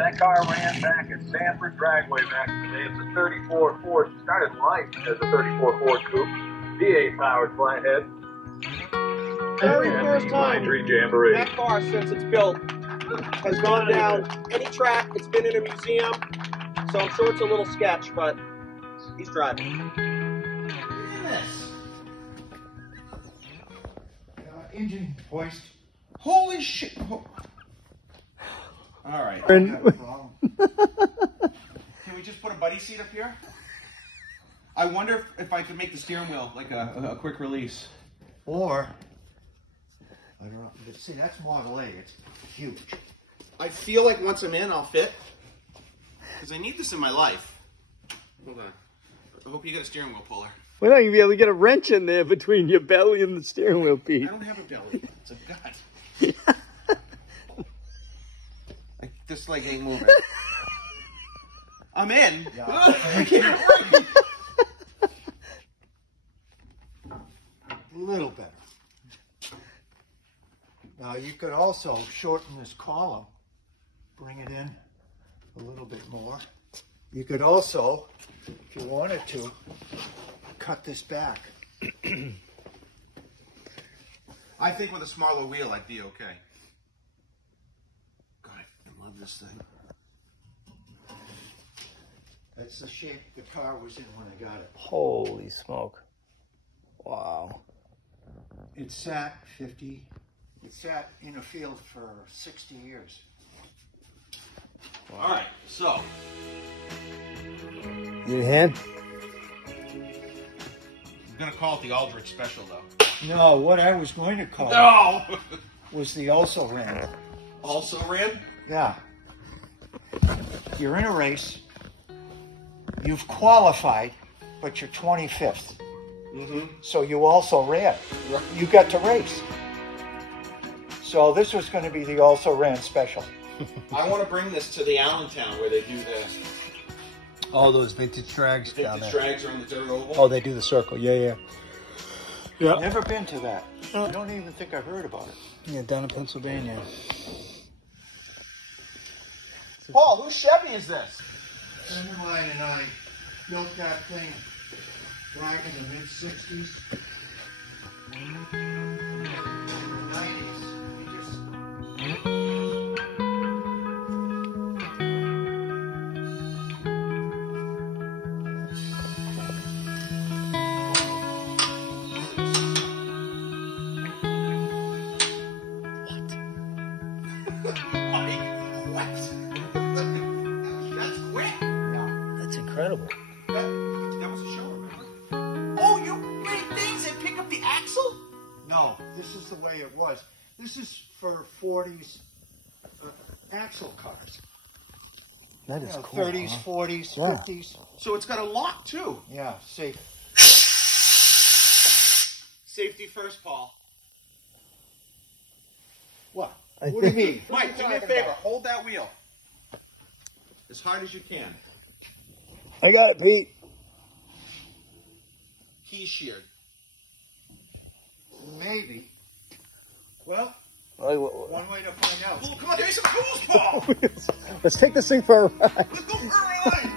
That car ran back at Sanford Dragway back in the day. It's a 34 Ford. Started life as a 34 Ford coupe. V8 powered flathead. Very first time Jamboree. that car, since it's built, has gone down any track. It's been in a museum, so I'm sure it's a little sketch, but he's driving. Yes. Engine hoist. Holy shit. Oh. All right. Can we just put a buddy seat up here? I wonder if I could make the steering wheel like a quick release. Or, I don't know, but see, that's Model A, it's huge. I feel like once I'm in, I'll fit. Because I need this in my life. Hold on. I hope you got a steering wheel puller. Well, no, you'll be able to get a wrench in there between your belly and the steering wheel, Pete. I don't have a belly. It's a gut. This leg ain't moving. I'm in. Yeah. A little better. Now you could also shorten this column, bring it in a little bit more. You could also, if you wanted to, cut this back. I think with a smaller wheel, I'd be okay. God, I love this thing. That's the shape the car was in when I got it. Holy smoke. Wow. It sat in a field for 60 years. Wow. All right, so. Your hand? I'm going to call it the Aldrich Special, though. No, what I was going to call it was the also ran. Also ran? Yeah. You're in a race. You've qualified, but you're 25th. Mm-hmm. So you also ran. You got to race. So this was going to be the also ran special. I want to bring this to the Allentown where they do the... All those vintage drags down there. Vintage drags are on the dirt oval. Oh, they do the circle. Yeah. Never been to that. I don't even think I heard about it. Yeah, down in Pennsylvania. Paul, whose Chevy is this? A friend of mine and I built that thing back in the mid-60s. Incredible. That was a show, remember? Oh, you made things that pick up the axle? No, this is the way it was. This is for 40s axle cars. That is cool. 30s, huh? 40s, yeah. 50s. So it's got a lock, too. Yeah, safe. Safety first, Paul. What? What do you mean? Mike, do me a favor. Hold that wheel. As hard as you can. I got it, Pete. He's sheared. Maybe. Well, one way to find out. Oh, come on, give me some tools, Paul. Let's take this thing for a ride. Let's go for a ride.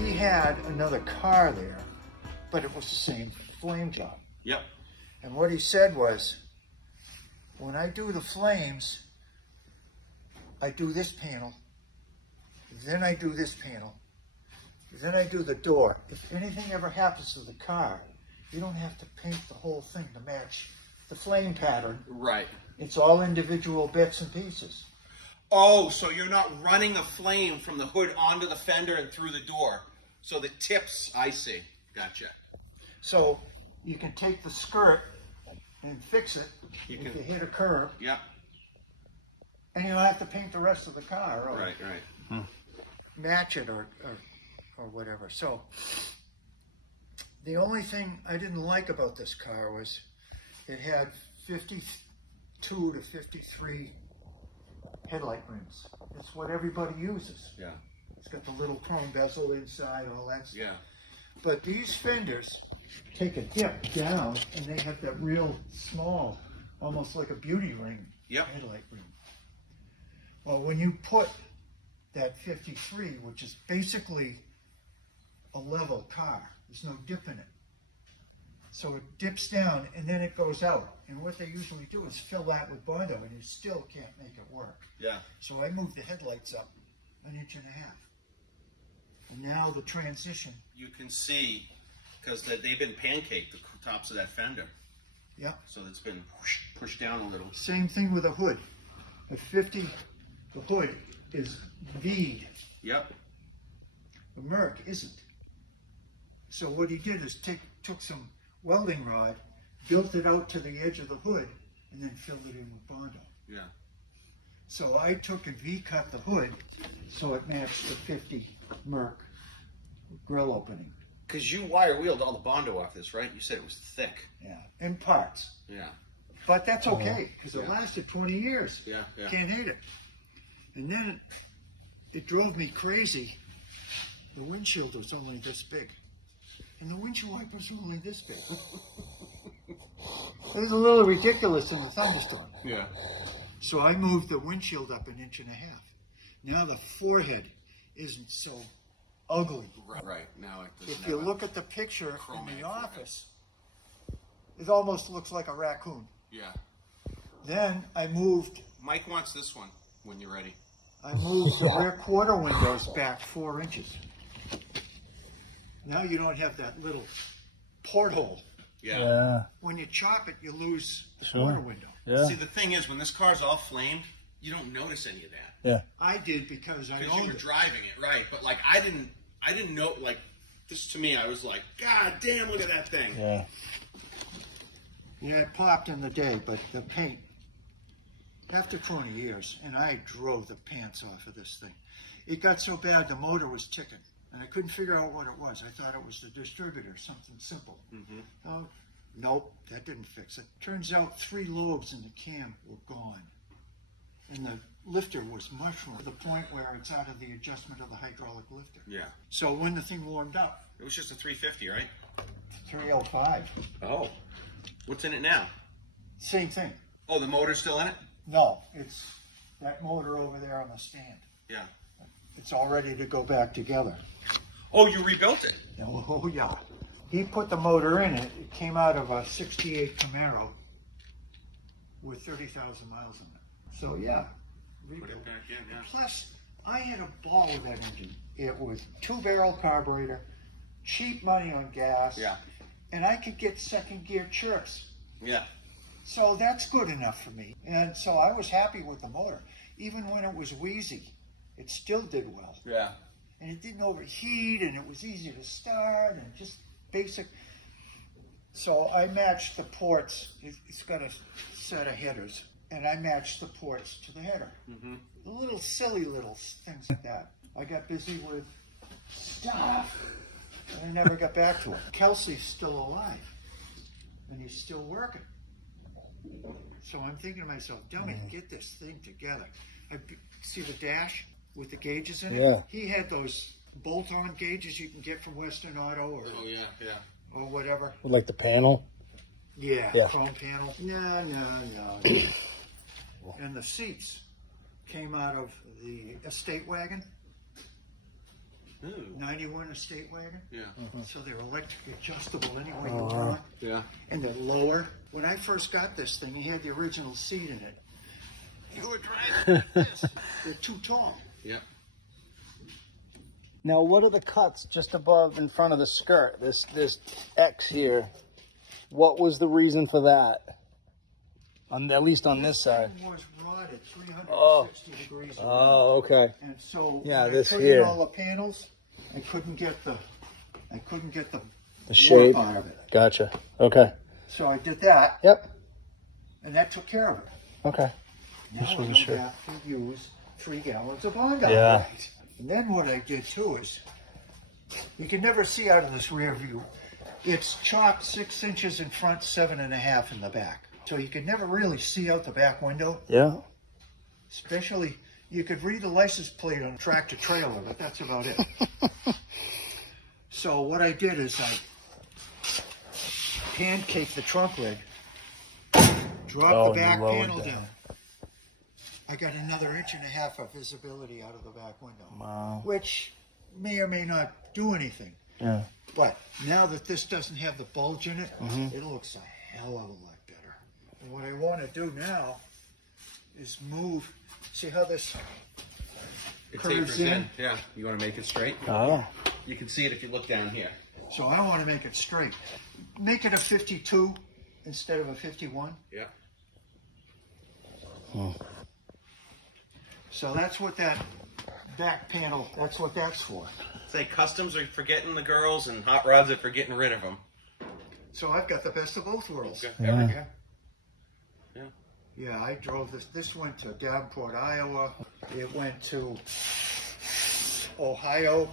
He had another car there, but it was the same flame job. Yep. And what he said was, when I do the flames, I do this panel, then I do this panel, then I do the door. If anything ever happens to the car, you don't have to paint the whole thing to match the flame pattern. Right. It's all individual bits and pieces. Oh, so you're not running a flame from the hood onto the fender and through the door. So the tips, I see. Gotcha. So you can take the skirt and fix it if you hit a curb. Yep. And you don't have to paint the rest of the car or Right. match it or whatever. So the only thing I didn't like about this car was it had 52 to 53 headlight rims. It's what everybody uses. Yeah. It's got the little chrome bezel inside, all that stuff. Yeah. But these fenders take a dip down and they have that real small, almost like a beauty ring headlight ring. Well, when you put that 53, which is basically a level car, there's no dip in it. So it dips down and then it goes out. And what they usually do is fill that with Bondo and you still can't make it work. Yeah. So I moved the headlights up 1.5 inches. And now the transition. You can see, because they've been pancaked, the tops of that fender. Yeah. So it's been pushed down a little. Same thing with the hood. At 50, the hood is V'd. Yep. The Merc isn't. So what he did is took some welding rod, built it out to the edge of the hood, and then filled it in with Bondo. Yeah. So I took and V-cut the hood so it matched the 50 Merc grill opening. Because you wire wheeled all the Bondo off this, right? You said it was thick. Yeah, in parts. Yeah. But that's okay, because it lasted 20 years. Yeah, yeah. Can't hate it. And then it drove me crazy. The windshield was only this big. And the windshield wipers were only this big. It was a little ridiculous in the thunderstorm. Yeah. So I moved the windshield up 1.5 inches. Now the forehead isn't so ugly. Right. Now it doesn't If you have look at the picture in chromatic the office, it almost looks like a raccoon. Yeah. Then I moved. Mike wants this one when you're ready. I moved the rear quarter windows back 4 inches. Now you don't have that little porthole. Yeah. When you chop it, you lose the quarter window. Yeah. See, the thing is, when this car's all flamed, you don't notice any of that. Yeah. I did because I Because you owned were it. driving it, right? But like, I didn't know. Like, this to me, I was like, God damn, look at that thing. Yeah. Yeah, it popped in the day, but the paint, after 20 years, and I drove the pants off of this thing. It got so bad, the motor was ticking, and I couldn't figure out what it was. I thought it was the distributor, something simple. Oh, nope, that didn't fix it. Turns out 3 lobes in the cam were gone, and the lifter was mushroom to the point where it's out of the adjustment of the hydraulic lifter. Yeah. So when the thing warmed up, It was just a 350, right? 305, Oh. What's in it now? same thing. Oh, the motor's still in it? No, it's that motor over there on the stand. Yeah. It's all ready to go back together. Oh, you rebuilt it? Oh, yeah. He put the motor in it. It came out of a 68 Camaro with 30,000 miles on it. So, yeah. Put Rebuilt. it back in, yeah. Plus, I had a ball with that engine. It was 2-barrel carburetor, cheap money on gas, Yeah. and I could get second gear chirps. Yeah. So that's good enough for me. And so I was happy with the motor. Even when it was wheezy, it still did well. Yeah. And it didn't overheat, and it was easy to start, and just basic. So I matched the ports. It's got a set of headers, and I matched the ports to the header. Little silly little things like that. I got busy with stuff, and I never got back to it. Kelsey's still alive, and he's still working. So I'm thinking to myself, dummy, get this thing together. See the dash with the gauges in it? Yeah. He had those bolt-on gauges you can get from Western Auto or Oh, yeah, yeah. or whatever. With like the panel. Yeah, Yeah. chrome panel. No. And the seats came out of the estate wagon, Ooh. 91 estate wagon. Yeah. So they're electric adjustable any way you want. Yeah. And they're lower. When I first got this thing, it had the original seat in it. You were driving like this. They're too tall. Yep. Now, what are the cuts just above in front of the skirt? This X here. What was the reason for that? At least on this side. This thing was rotted 360 degrees around. Oh, okay. And so Yeah, when this I put here. in all the panels, I couldn't get the The shape. warp out of it. Gotcha. Okay. So I did that, Yep. and that took care of it. Okay. Now Just I wasn't don't sure. have to use 3 gallons of Bond. Yeah. And then what I did too is, you can never see out of this rear view. It's chopped 6 inches in front, 7.5 in the back. So you can never really see out the back window. Yeah. Especially, you could read the license plate on a tractor trailer, but that's about it. So what I did is I pancaked the trunk lid, dropped the back panel down. I got another 1.5 inches of visibility out of the back window, Wow. which may or may not do anything. Yeah. But now that this doesn't have the bulge in it, it looks a hell of a lot better. And what I want to do now is move. See how this It curves tapers in? in. Yeah. You want to make it straight? Oh. You can see it if you look down here. So I want to make it straight. Make it a 52 instead of a 51. Yeah. So that's what that back panel, that's what that's for. Say customs are for getting the girls and hot rods are for getting rid of them. So I've got the best of both worlds. Yeah. Yeah, I drove this. This went to Davenport, Iowa. It went to Ohio,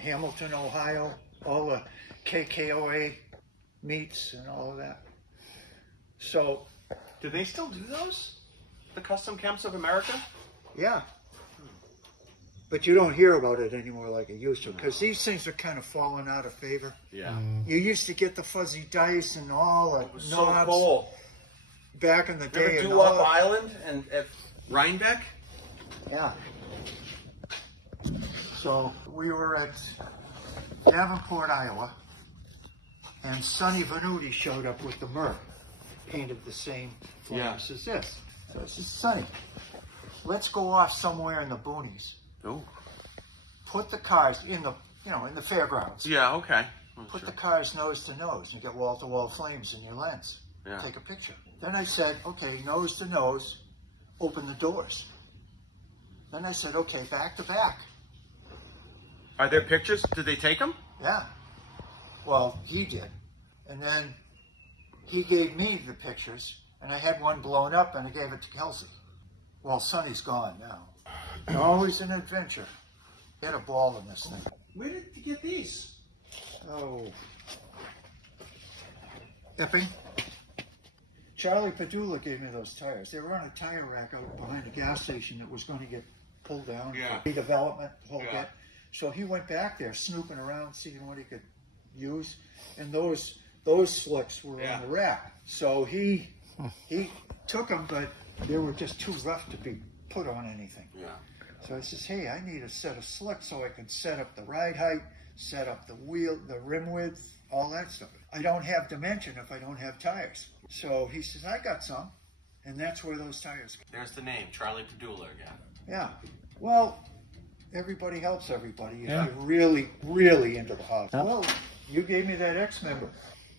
Hamilton, Ohio, all the KKOA meets and all of that. So, Do they still do those? The Custom Camps of America? yeah. But you don't hear about it anymore like it used to, because these things are kind of falling out of favor. Yeah. You used to get the fuzzy dice and all the knobs So cool. back in the day. Remember and Doo-Wop all- Island and at Rhinebeck? Yeah. So we were at Davenport, Iowa, and Sonny Venuti showed up with the Merc, painted the same flames as this. So I said, Sonny, let's go off somewhere in the boonies. Oh. Put the cars in the, in the fairgrounds. Yeah, okay. Put the cars nose to nose and get wall-to-wall flames in your lens. Yeah. Take a picture. Then I said, okay, nose to nose, open the doors. Then I said, okay, back to back. Are there pictures? Did they take them? Yeah. Well, he did. And then he gave me the pictures, and I had one blown up, and I gave it to Kelsey. Well, Sonny's gone now. Always an adventure. He had a ball in this thing. Where did you get these? Oh. Epping. Charlie Padula gave me those tires. They were on a tire rack out behind a gas station that was going to get pulled down Yeah. for redevelopment, the whole Yeah. bit. So he went back there snooping around, seeing what he could use. And those slicks were Yeah. on the rack. So he took them, but they were just too rough to be put on anything. Yeah. So I says, hey, I need a set of slicks so I can set up the ride height, set up the rim width, all that stuff. I don't have dimension if I don't have tires. So he says, I got some. And that's where those tires come. There's the name, Charlie Padula again. Yeah. Well, everybody helps everybody if Yeah. you're really, really into the hobby. Yeah. Well, you gave me that X member.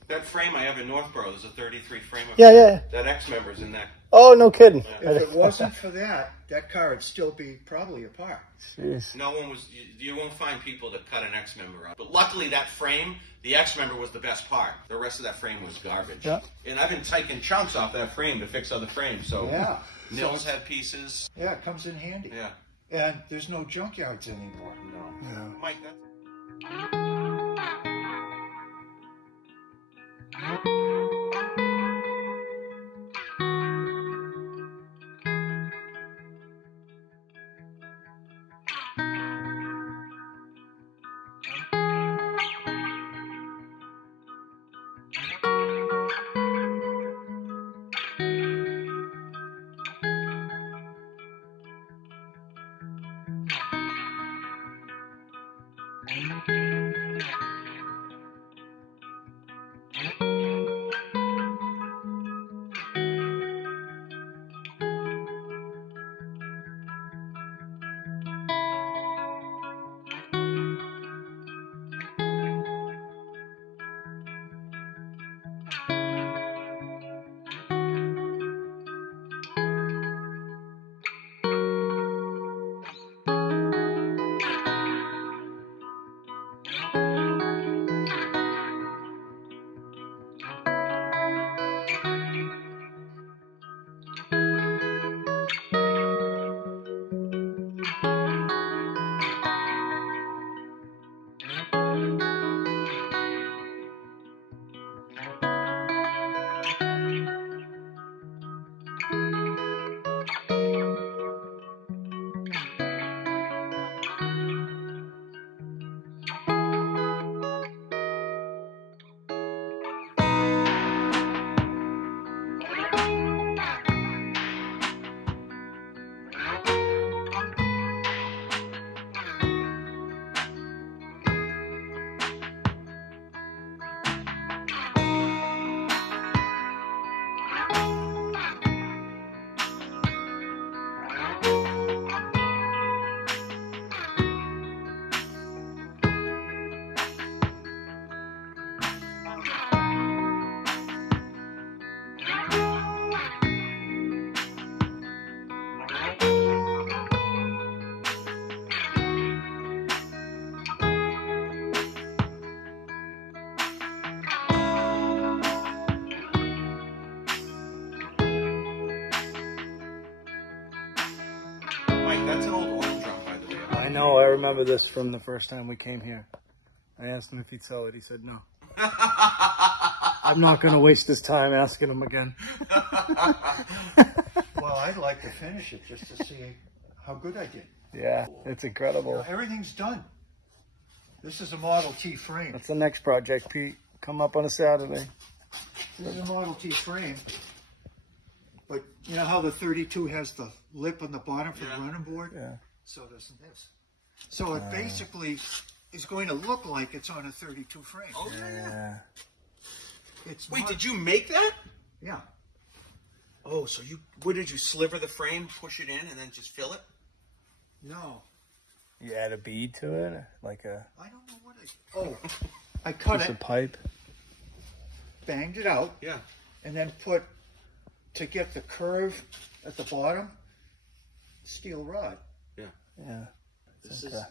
That frame I have in Northborough, there's a 33 frame of Yeah. that X member's in that. Oh, no kidding. If it wasn't for that, that car would still be probably apart. Jeez. No one was, you won't find people to cut an X member out. But luckily that frame, the X member was the best part. The rest of that frame was garbage. Yeah. And I've been taking chunks off that frame to fix other frames, so. Yeah. Nils had pieces. Yeah, it comes in handy. Yeah. And there's no junkyards anymore. No. Yeah. Mike, that's... remember this from the first time we came here. I asked him if he'd sell it. He said no. I'm not going to waste his time asking him again. Well, I'd like to finish it just to see how good I did. Yeah, it's incredible. You know, everything's done. This is a Model T frame. That's the next project, Pete. Come up on a Saturday. This is a Model T frame. But you know how the 32 has the lip on the bottom for the running board? Yeah. So doesn't this. So it basically is going to look like it's on a 32 frame. Oh, yeah. It's Wait, not- did you make that? Yeah. Oh, so what did you sliver the frame, push it in, and then just fill it? No. You add a bead to it? Like a I don't know what I cut piece it, of pipe? banged it out, Yeah. and then put, to get the curve at the bottom, steel rod. Yeah. This Okay. is,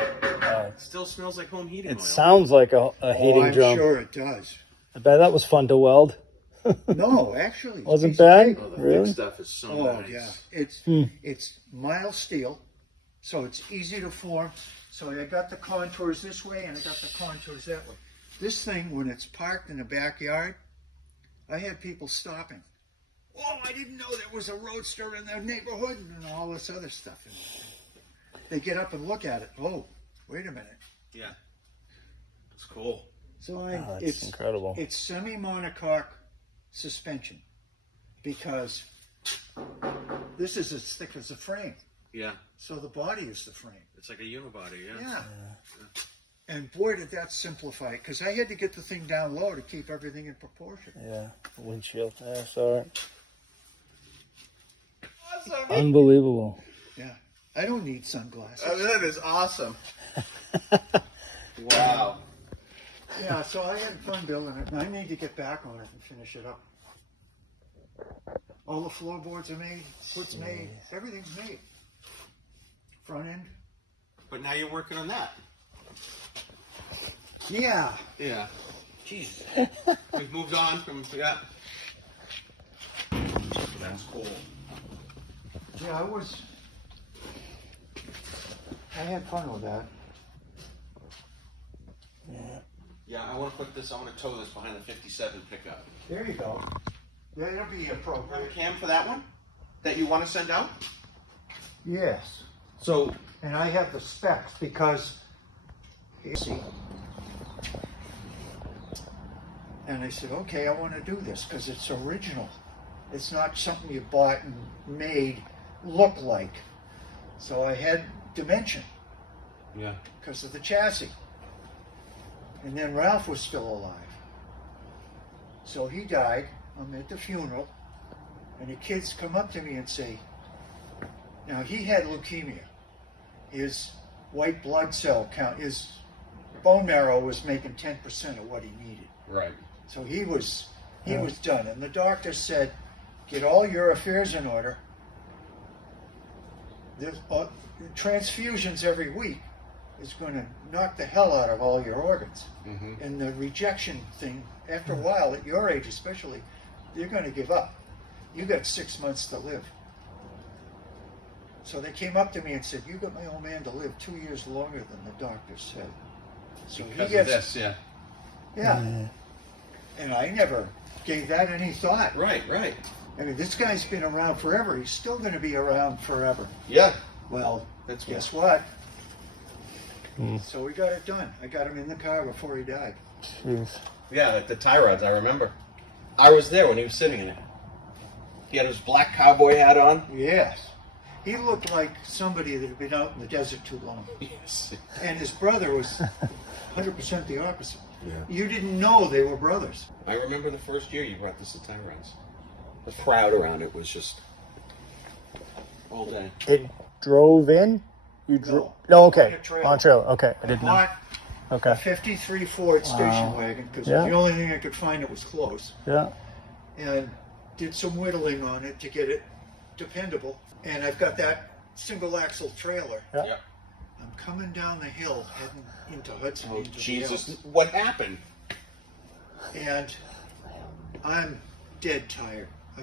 Oh, it still smells like home heating it oil. sounds like a heating I'm drum. sure it does. I bet that was fun to weld. No, actually. it's Wasn't piece of bad? paper. Oh, the Really? thick stuff is so Oh, nice. yeah. It's mild steel, so it's easy to form. So I got the contours this way and I got the contours that way. This thing, when it's parked in the backyard, I had people stopping. Oh, I didn't know there was a roadster in the neighborhood and all this other stuff. They get up and look at it. Oh, wait a minute. Yeah. It's cool. So that's it's incredible. It's semi-monocoque suspension because this is as thick as the frame. Yeah. So the body is the frame. It's like a unibody, yeah. Yeah. And boy, did that simplify it, because I had to get the thing down low to keep everything in proportion. Yeah, windshield. Yeah, I saw it. Awesome. Unbelievable. Yeah. I don't need sunglasses. That is awesome. Wow. Yeah, so I had fun building it, and I need to get back on it and finish it up. All the floorboards are made, foot's made, everything's made. Front end. But now you're working on that. Yeah. Yeah. Jesus. We've moved on from, yeah. That's cool. Yeah, I had fun with that. Yeah, I want to put this, I want to tow this behind the 57 pickup. There you go. Yeah, it'll be Have a appropriate. cam for that one? That you want to send out? Yes. So, And I have the specs because, you see. And I said, okay, I want to do this because it's original. It's not something you bought and made look like. So I had dimension yeah. because of the chassis. And then Ralph was still alive. So he died. I'm at the funeral. And the kids come up to me and say, now he had leukemia. His white blood cell count, his bone marrow was making 10% of what he needed. Right. So he was done. And the doctor said, get all your affairs in order. The transfusions every week is going to knock the hell out of all your organs. Mm-hmm. And the rejection thing, after a while, at your age especially, you're going to give up. You got 6 months to live. So they came up to me and said, you got my old man to live 2 years longer than the doctor said. So Because he gets, of this, yeah. yeah. And I never gave that any thought. Right, right. I mean, this guy's been around forever. He's still going to be around forever. Yeah. Well, That's guess what? So we got it done. I got him in the car before he died. Jeez. Yeah, like the tie rods, I remember. I was there when he was sitting in it. He had his black cowboy hat on. Yes. He looked like somebody that had been out in the desert too long. Yes. And his brother was 100% the opposite. Yeah. You didn't know they were brothers. I remember the first year you brought this to tie rods. The crowd around it was just all day. It drove in? You drove? No, okay. On a trailer. Okay, I didn't know. Bought Okay. a 53 Ford station wagon because it was the only thing I could find that was close. Yeah. And did some whittling on it to get it dependable. And I've got that single axle trailer. Yeah. Yeah. I'm coming down the hill heading into Hudson. Oh, into the Jesus. hills. What happened? And I'm dead tired. I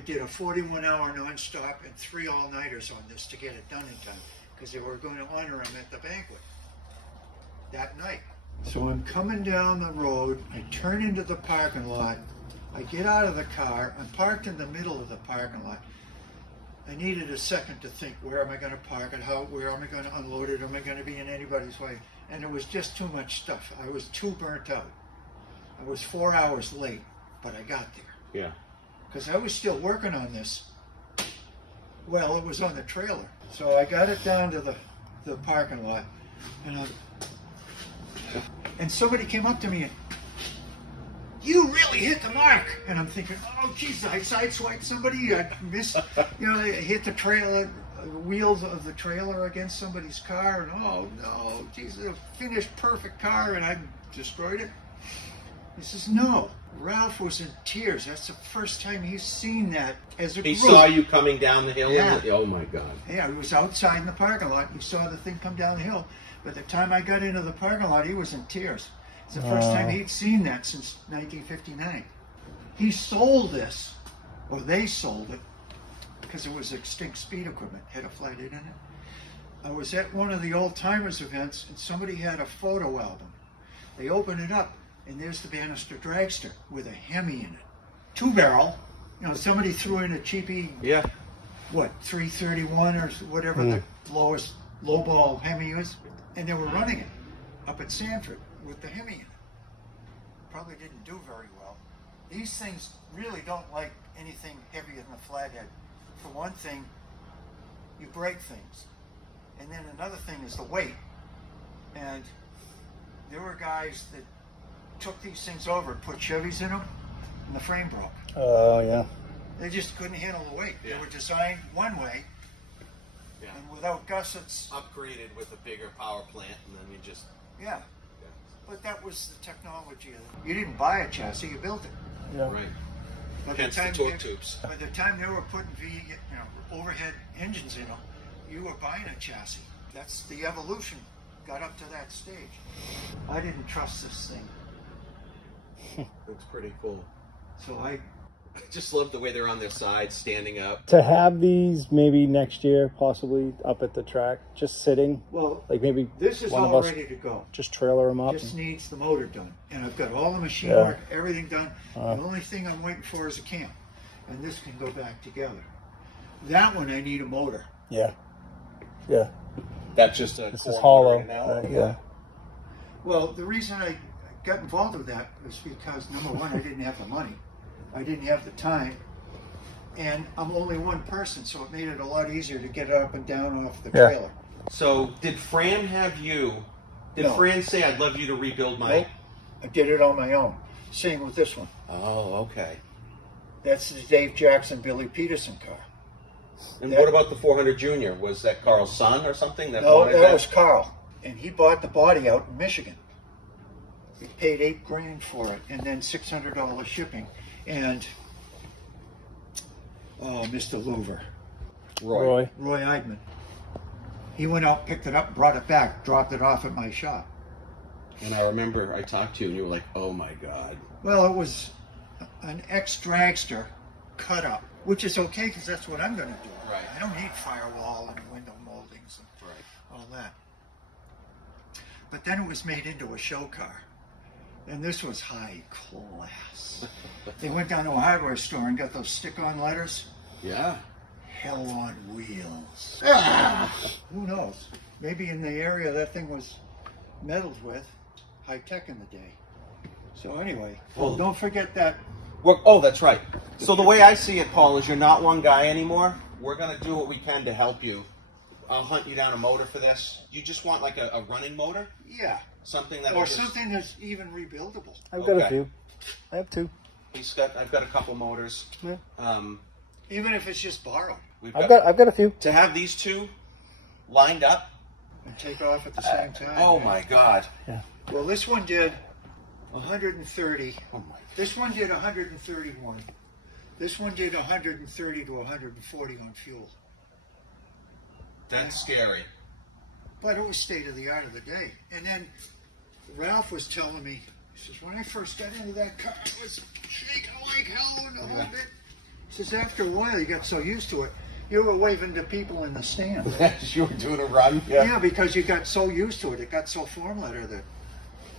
did a 41-hour nonstop and 3 all-nighters on this to get it done in time. because they were going to honor him at the banquet that night. So I'm coming down the road, I turn into the parking lot, I get out of the car, I'm parked in the middle of the parking lot. I needed a second to think, where am I going to park it, where am I going to unload it, am I going to be in anybody's way? And it was just too much stuff. I was too burnt out. I was 4 hours late, but I got there. Yeah. Because I was still working on this. Well, it was on the trailer. So I got it down to the parking lot, and somebody came up to me and, you really hit the mark. And I'm thinking, oh, geez, I sideswiped somebody. I missed, I hit the trailer, the wheels of the trailer against somebody's car. And oh, no, geez, a finished perfect car, and I destroyed it. He says, no. Ralph was in tears. That's the first time he's seen that as a group. He saw you coming down the hill? Yeah. Oh, my God. Yeah, he was outside in the parking lot. He saw the thing come down the hill. By the time I got into the parking lot, he was in tears. It's the first time he'd seen that since 1959. He sold this, or they sold it, because it was extinct speed equipment, had a flat in it. I was at one of the old timers events, and somebody had a photo album. They opened it up, and there's the Bannister Dragster with a Hemi in it. 2-barrel. Somebody threw in a cheapy, Yeah. what, 331 or whatever the lowest lowball Hemi was, and they were running it up at Sanford with the Hemi in it. Probably didn't do very well. These things really don't like anything heavier than a flathead. For one thing, you break things. And then another thing is the weight. And there were guys that took these things over, put Chevys in them, and the frame broke. Oh, yeah. They just couldn't handle the weight. Yeah. They were designed one way, Yeah. and without gussets. Upgraded with a bigger power plant, and then you just... Yeah. But that was the technology of it. You didn't buy a chassis, you built it. Yeah. Right. By Hence the torque tubes. By the time they were putting overhead engines in them, you were buying a chassis. That's the evolution. Got up to that stage. I didn't trust this thing. Looks pretty cool. So I just love the way they're on their sides, standing up. To have these maybe next year, possibly up at the track, just sitting, well, like maybe this is one of all us ready to go. just trailer them up. Just needs the motor done. And I've got all the machine Yeah. work, everything done. The only thing I'm waiting for is a cam. And this can go back together. That one I need a motor. Yeah. Yeah. That's just a This is core hollow. motor now? Yeah. Well, the reason I got involved with that was because, number one, I didn't have the money. I didn't have the time. And I'm only one person, so it made it a lot easier to get it up and down off the Yeah. trailer. So, did Fran have you... Did No. Fran say, I'd love you to rebuild my... Nope. I did it on my own. Same with this one. Oh, okay. That's the Dave Jackson, Billy Peterson car. And That- what about the 400 Junior? Was that Carl's son or something? That No, wanted that was Carl. And he bought the body out in Michigan. He paid $8 grand for it, and then $600 shipping. And Mr. Louver, Roy. Roy Eidman, he went out, picked it up, brought it back, dropped it off at my shop. And I remember I talked to you and you were like, oh my God. Well, it was an ex-dragster cut up, which is okay because that's what I'm going to do. Right. I don't need firewall and window moldings and all that. But then it was made into a show car. And this was high class. They went down to a hardware store and got those stick-on letters. Yeah. Hell on wheels. Ah! Who knows? Maybe in the area that thing was meddled with. High tech in the day. So anyway, well, don't forget that. Oh, that's right. So the way I see it, Paul, is you're not one guy anymore. We're going to do what we can to help you. I'll hunt you down a motor for this. You just want like a running motor? Yeah. Something that Or something that's even rebuildable. I've got a Okay. few. I have two. I've got a couple motors. Yeah. Even if it's just borrowed. I've got a few. To have these two lined up. And take off at the same time. Oh my God. Yeah. Well, this one did 130. Oh my. This one did 131. This one did 130 to 140 on fuel. That's scary. But it was state of the art of the day. And then Ralph was telling me, he says, when I first got into that car, I was shaking like hell in the whole bit. He says, after a while, you got so used to it. You were waving to people in the stand. You were doing a run. Yeah, because you got so used to it. It got so formulated that.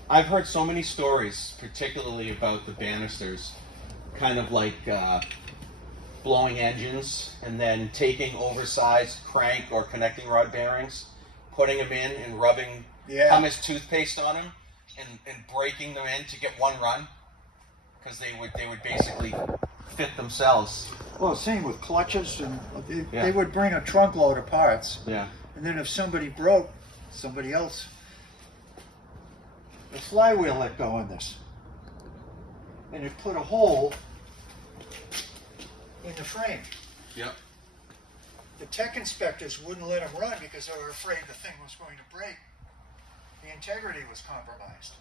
I've heard so many stories, particularly about the banisters, kind of like blowing engines and then taking oversized crank or connecting rod bearings, putting them in and rubbing pumice toothpaste on them and breaking them in to get one run, because they would basically fit themselves. Well, same with clutches, and they would bring a trunk load of parts. Yeah. And then if somebody broke, somebody else, the flywheel let go on this, and it put a hole in the frame. Yep. The tech inspectors wouldn't let them run because they were afraid the thing was going to break. The integrity was compromised.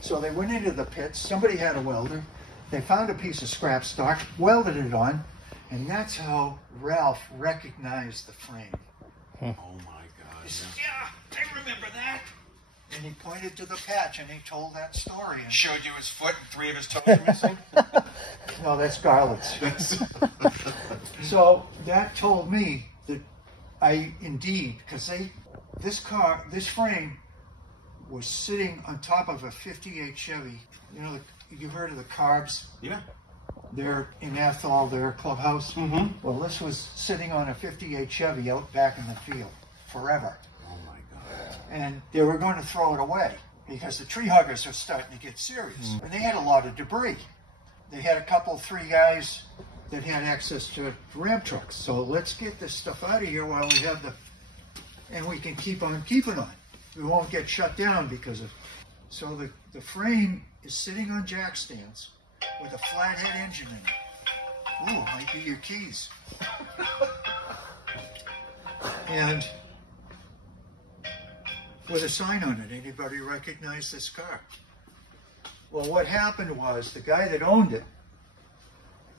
So they went into the pits. Somebody had a welder. They found a piece of scrap stock, welded it on, and that's how Ralph recognized the frame. Oh my God. He said, yeah, I remember that. And he pointed to the patch and he told that story. And Showed you his foot and 3 of his toes were missing? no, that's Garlett's. So that told me that I indeed, because this frame was sitting on top of a 58 Chevy. You know, you heard of the Carbs? Yeah. They're in Athol, their clubhouse. Mm-hmm. Well, this was sitting on a 58 Chevy out back in the field forever. Oh my God. And they were going to throw it away because the tree huggers were starting to get serious. And they had a lot of debris. They had 3 guys that had access to ramp trucks. So let's get this stuff out of here while we have and we can keep on keeping on. We won't get shut down because of, so the frame is sitting on jack stands with a flathead engine in it. Ooh, it might be your keys. And with a sign on it, anybody recognize this car? Well, what happened was the guy that owned it,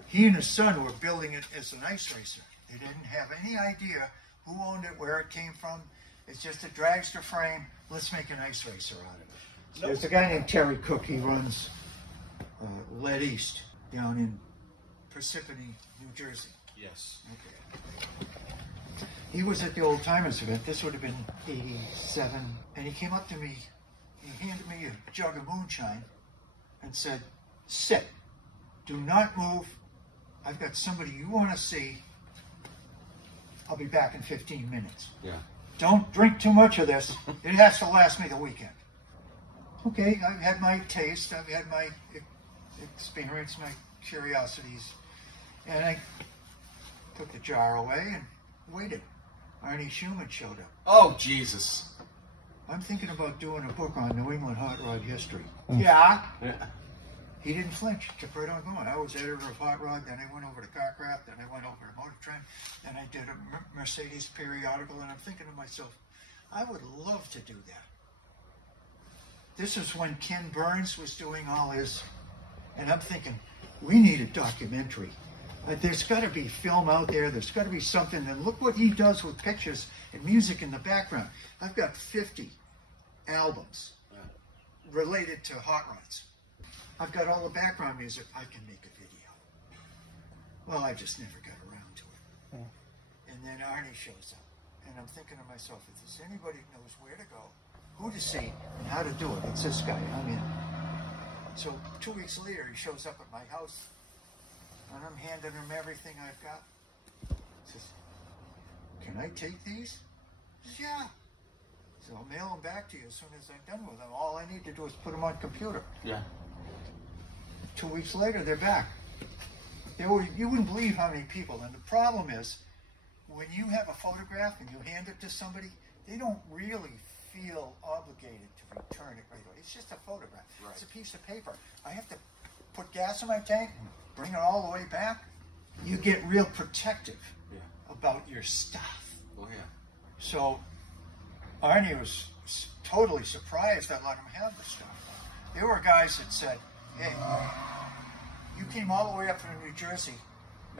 he and his son were building it as an ice racer. They didn't have any idea who owned it, where it came from. It's just a dragster frame. Let's make an ice racer out of it. So there's a guy named Terry Cook. He runs Lead East down in Parsippany, New Jersey. Yes. Okay. He was at the Old Timers event. This would have been 87. And he came up to me. He handed me a jug of moonshine and said, sit. Do not move. I've got somebody you want to see. I'll be back in 15 minutes. Yeah. Don't drink too much of this. It has to last me the weekend. Okay, I've had my taste. I've had my experience, my curiosities. And I put the jar away and waited. Arnie Schumann showed up. Oh, Jesus. I'm thinking about doing a book on New England hot rod history. Yeah. He didn't flinch. Kept right on going. I was editor of Hot Rod, then I went over to Carcraft, then I went over to Motor Trend, then I did a Mercedes periodical, and I'm thinking to myself, I would love to do that. This is when Ken Burns was doing all his, and I'm thinking, we need a documentary. There's got to be film out there. There's got to be something. And look what he does with pictures and music in the background. I've got 50 albums related to hot rods. I've got all the background music. I can make a video. Well, I just never got around to it. And then Arnie shows up. And I'm thinking to myself, if there's anybody who knows where to go, who to see, and how to do it, it's this guy. I'm in. So 2 weeks later, he shows up at my house. And I'm handing him everything I've got. He says, can I take these? He says, yeah. So I'll mail them back to you as soon as I'm done with them. All I need to do is put them on computer. Yeah. 2 weeks later, they're back. You wouldn't believe how many people. And the problem is, when you have a photograph and you hand it to somebody, they don't really feel obligated to return it right away. It's just a photograph. Right. It's a piece of paper. I have to put gas in my tank, bring it all the way back. You get real protective about your stuff. Oh, yeah. So Arnie was totally surprised I let him have the stuff. There were guys that said, hey, you came all the way up from New Jersey.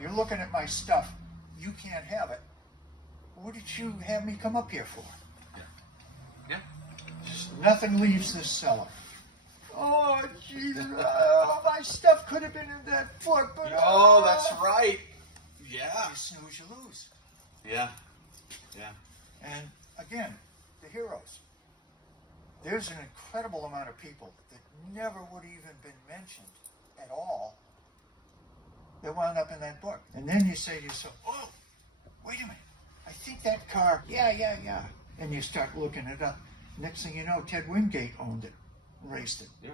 You're looking at my stuff. You can't have it. What did you have me come up here for? Yeah. Nothing leaves this cellar. Oh, Jesus. Oh, my stuff could have been in that foot. But, oh, that's right. Yeah. You snooze, you lose. Yeah. Yeah. And again, the heroes. There's an incredible amount of people that never would have even been mentioned at all that wound up in that book. And then you say to yourself, oh, wait a minute. I think that car, yeah. And you start looking it up. Next thing you know, Ted Wingate owned it and raced it. Yeah.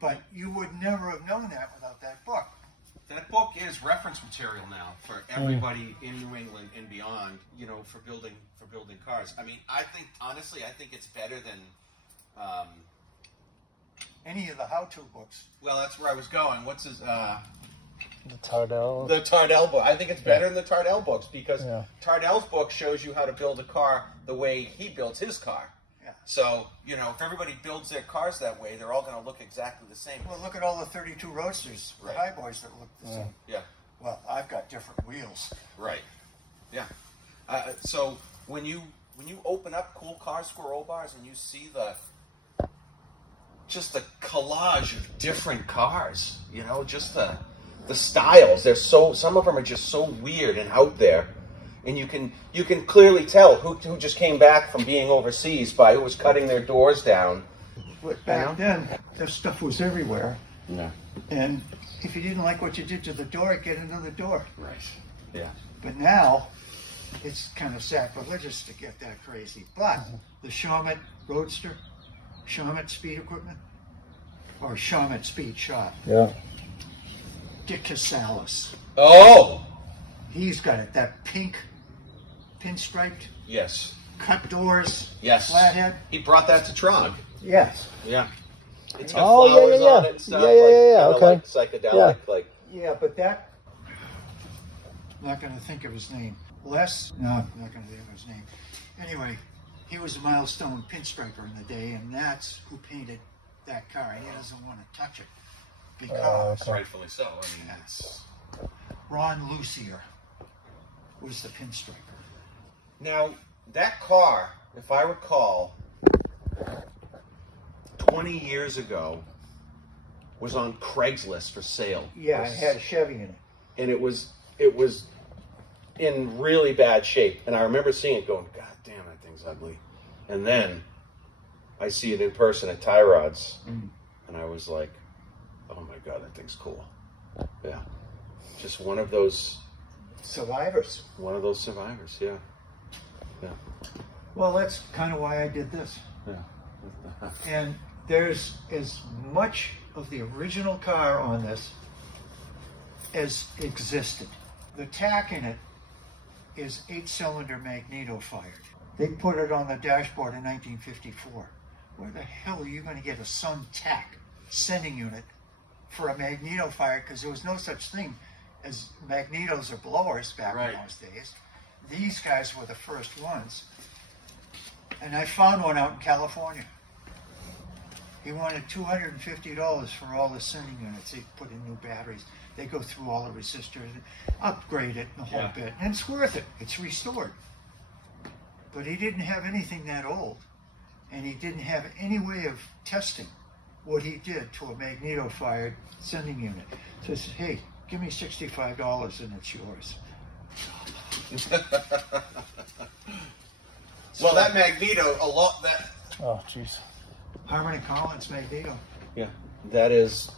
But you would never have known that without that book. That book is reference material now for everybody in New England and beyond, you know, for building cars. I mean, I think it's better than Any of the how-to books. well, that's where I was going. What's his The Tardell. the Tardell book. I think it's better than the Tardell books because Yeah. Tardell's book shows you how to build a car the way he builds his car. Yeah. So, you know, if everybody builds their cars that way, they're all going to look exactly the same. Well, look at all the 32 Roadsters, the Right. high boys that look the same. Yeah. Well, I've got different wheels. Right. Yeah. So when you open up Cool Car Squirrel bars and you see just the collage of different cars, you know, just the styles. Some of them are just so weird and out there, and you can clearly tell who just came back from being overseas by who was cutting their doors down. But back then, this stuff was everywhere. Yeah. And if you didn't like what you did to the door, get another door. Right. Yeah. But now, it's kind of sacrilegious to get that crazy. But the Shawmut Roadster, Shawmut Speed Equipment, or Shawmut Speed Shop, Yeah. Dick Casalis, Oh. he's got it. That pink, pinstriped, Yes. cut doors, Yes. flathead. He brought that to Trog. Yes. Yeah. It's got Oh, yeah, flowers yeah, on yeah. it and stuff. Yeah, yeah, like, yeah, kinda okay. Like psychedelic, like. Yeah, but that, I'm not going to think of his name. No, I'm not going to think of his name. Anyway, he was a milestone pinstriper in the day, and that's who painted that car. He doesn't want to touch it because Okay. Rightfully so. I mean, it's... Ron Lucier was the pinstriper. Now, that car, if I recall, 20 years ago, was on Craigslist for sale. Yeah, it had a Chevy in it. And it was in really bad shape. And I remember seeing it going, God damn, that thing's ugly. And then I see it in person at Tie Rods. And I was like, oh my God, that thing's cool. Yeah. Just one of those Survivors. survivors, yeah. Yeah. Well, that's kind of why I did this. Yeah. And there's as much of the original car on this as existed. The tack in it is 8-cylinder magneto fired. They put it on the dashboard in 1954. Where the hell are you going to get a Sun tack sending unit for a magneto fired? Because there was no such thing as magnetos or blowers back in those days. These guys were the first ones. And I found one out in California. He wanted $250 for all the sending units. They put in new batteries. They go through all the resistors, upgrade it, and the whole bit. And it's worth it. It's restored. But he didn't have anything that old. And he didn't have any way of testing what he did to a magneto-fired sending unit. So he said, hey, give me $65 and it's yours. Well, that magneto, a lot, that... Oh, jeez. Harmony Collins magneto. Yeah, that is...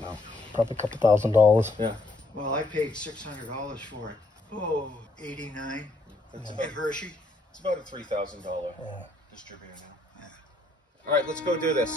No, probably a couple $1,000. Yeah. Well, I paid $600 for it. Oh, 89. It's At Hershey. It's about a $3,000 Yeah. distributor now. Yeah. All right, let's go do this.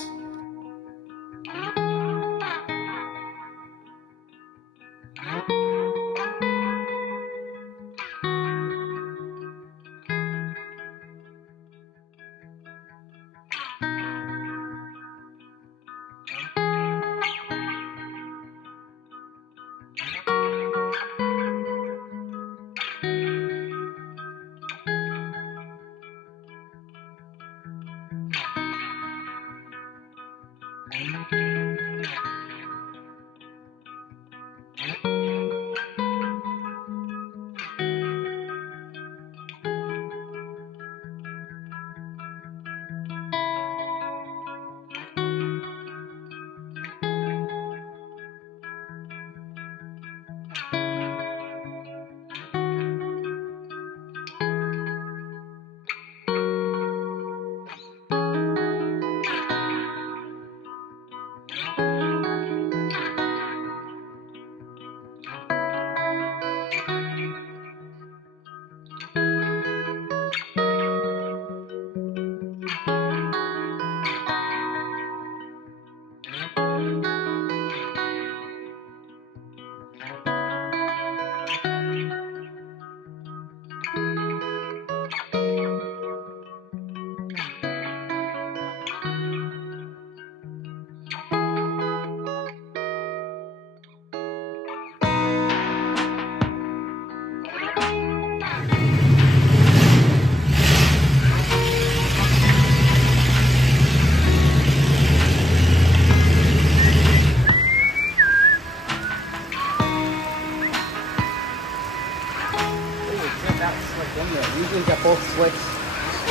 switch,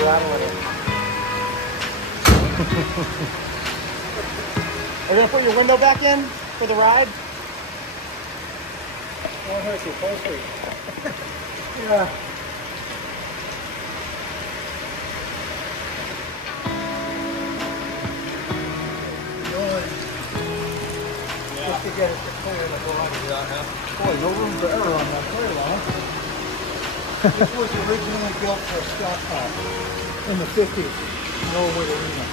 rattling it. Are you gonna put your window back in for the ride? Oh, here's the upholstery. Yeah. Just to get it to clear the garage. Boy, no room for error on that trailer, huh? This was originally built for a stock car in the 50s. Norwood Arena.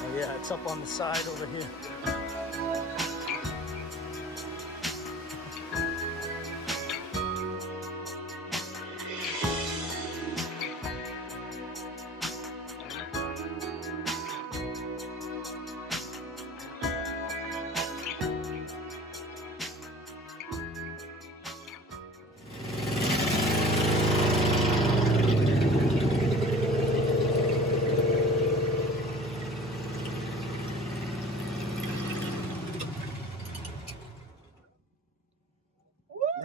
Oh yeah, it's up on the side over here.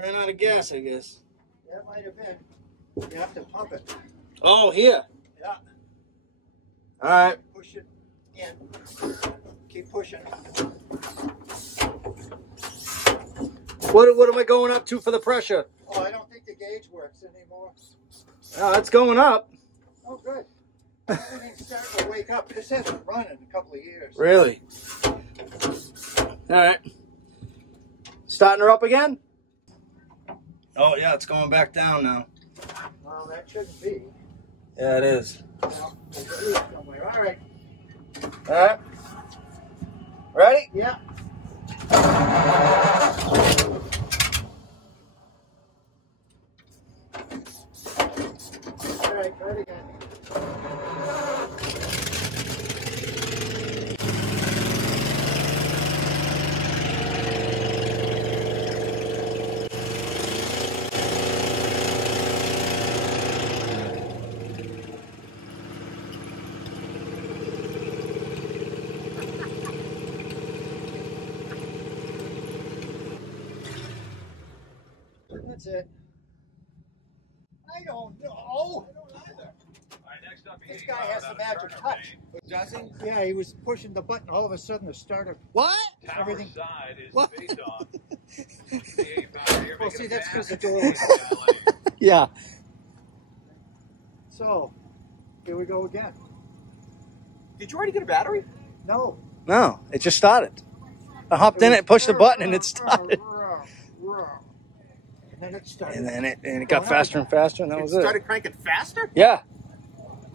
Ran out of gas, I guess. That might have been. You have to pump it. Oh, here. Yeah. All right. Push it in. Keep pushing. What am I going up to for the pressure? Oh, I don't think the gauge works anymore. Oh, it's going up. Oh, good. Everything's starting to wake up. This hasn't run in a couple of years. Really? All right. Starting her up again? Oh, yeah, it's going back down now. Well, that shouldn't be. Yeah, it is. Well, there's a leak somewhere. All right. All right. Ready? Yeah. All right, try it again. That's it. I don't know. All right, next up, This guy has the magic touch. Does he? Yeah, he was pushing the button. All of a sudden, the starter. What? Everything. Side is What? face off. Well, see, that's because the door was. Yeah. So, here we go again. Did you already get a battery? No. No, it just started. I hopped in it, pushed the button, and it started. And then it started. And it got faster and faster, and that was it. Started cranking faster? Yeah.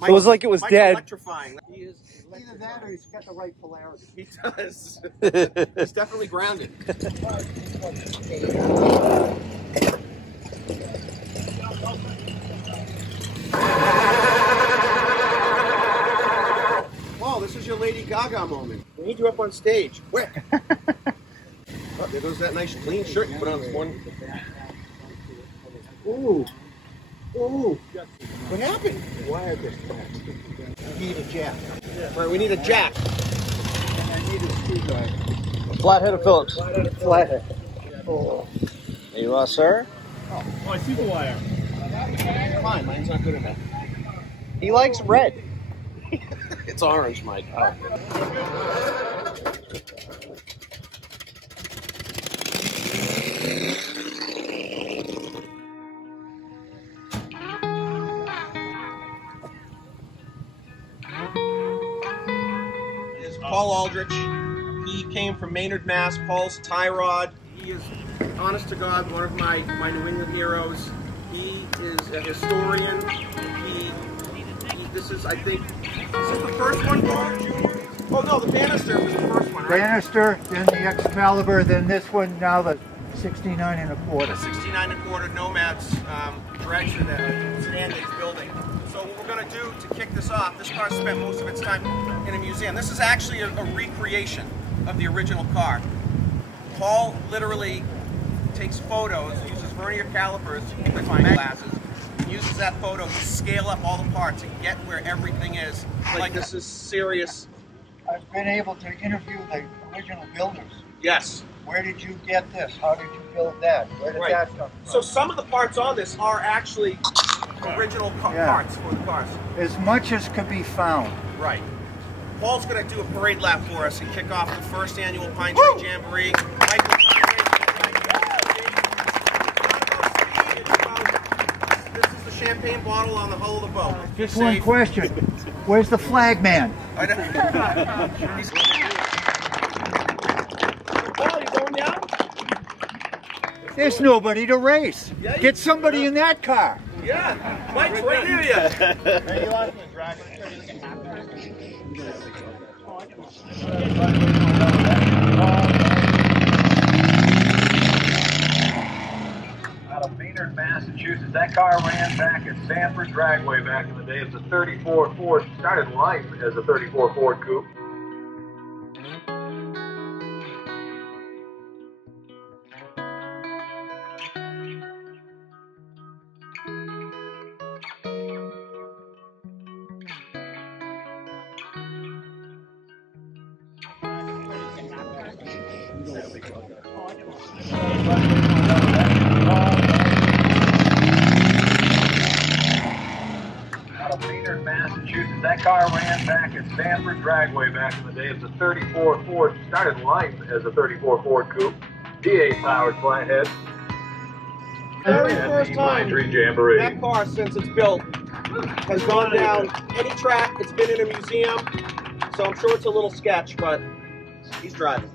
It was like it was Mike's dead. electrifying. He is Either that or he's got the right polarity. He does. He's definitely grounded. Wow, this is your Lady Gaga moment. We need you up on stage. Quick. Oh, there goes that nice clean shirt you put on this morning. Ooh. Ooh. What happened? Wire just cracked. I need a jack. All right, we need a jack. And I need a screwdriver. Flathead or Phillips? Flathead. Oh. There you are, sir. Oh, I see the wire. Fine, mine's not good enough. He likes red. It's orange, Mike. Oh. Is Paul Aldrich. He came from Maynard, Mass. Paul's tie rod. He is, honest to God, one of my New England heroes. He is a historian. This is, I think, is this the first one, Paul? Oh no, the Bannister was the first one, right? Bannister, then the Excalibur, then this one, now the 69 and a quarter. 69 and a quarter Nomad's direction that Standing's building. So what we're going to do to kick this off, this car spent most of its time in a museum. This is actually a recreation of the original car. Paul literally takes photos, uses vernier calipers, magnifying glasses, and uses that photo to scale up all the parts and get where everything is. Like this is serious. I've been able to interview the original builders. Yes. Where did you get this? How did you build that? Where did that come from? So some of the parts on this are actually original parts for the cars. As much as could be found. Right. Paul's going to do a parade lap for us and kick off the first annual Pine Tree Jamboree. Michael This is the champagne bottle on the hull of the boat. Just one question. Where's the flag man? I know. Paul, you going down? There's nobody to race. Yeah, Get somebody in that car. Yeah, Mike's right near you. Out of Maynard, Massachusetts. That car ran back at Sanford Dragway back in the day. It was a 34 Ford. Started life as a 34 Ford Coupe. Out of Maynard, Massachusetts. That car ran back at Sanford Dragway back in the day. It was a 34 Ford. Started life as a 34 Ford Coupe. V8 powered flathead. Very first Pine time Tree Jamboree. that car, since it's built, has gone down any track. It's been in a museum, so I'm sure it's a little sketch, but he's driving.